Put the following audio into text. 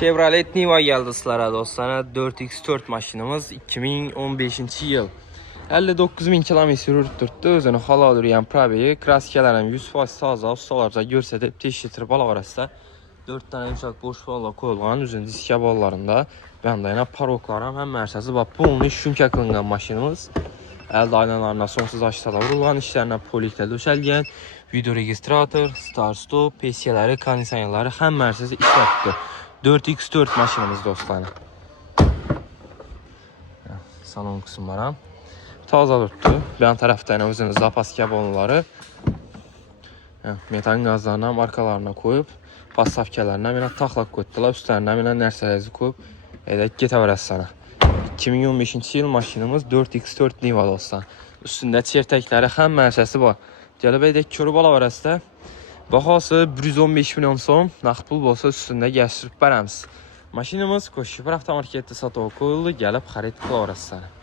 Chevrolet Niva geldi ıslara dostlar. 4x4 maşinimiz 2015 yıl. 59.000 kilometre yürüttürdü. Özünü halal yürüyen probeyi kraskelerin 100% sazda ustalarca gösterip teşhitir bala arasında 4 tane yumuşak boş balla koyulğan üzün diske ballarında bendayına paroklarım hem mersesi bak bunun iş şünke kılıngan maşinimiz. Elde aynalarına sonsuz açıda vurulğan işlerine polikle döşəlgən video registrator, start stop, PC'ləri, kondisionerləri hem mersesi işletdi. 4x4 maşinimiz dostlar. Salon kısımları taza durdu. Ben taraftan özünün zapas kabonları metan gazlarına, markalarına koyup passafkelerine mina taxlaq koydular. Üstlerine mina nərsələzi koyup edək getə sana. 2015 yıl maşinimiz 4x4 Niva dostlar. Üstünde çertekləri hem mərsəsi var. Gəlib edək körü bala arasında. Baxası 115 milyon son naqd pul bolsa üstündə gəzdirib bərəmiz. Maşinimiz Koşifir avtomarketdə satışa qoyuldu. Gəlib xarid qıla arasında.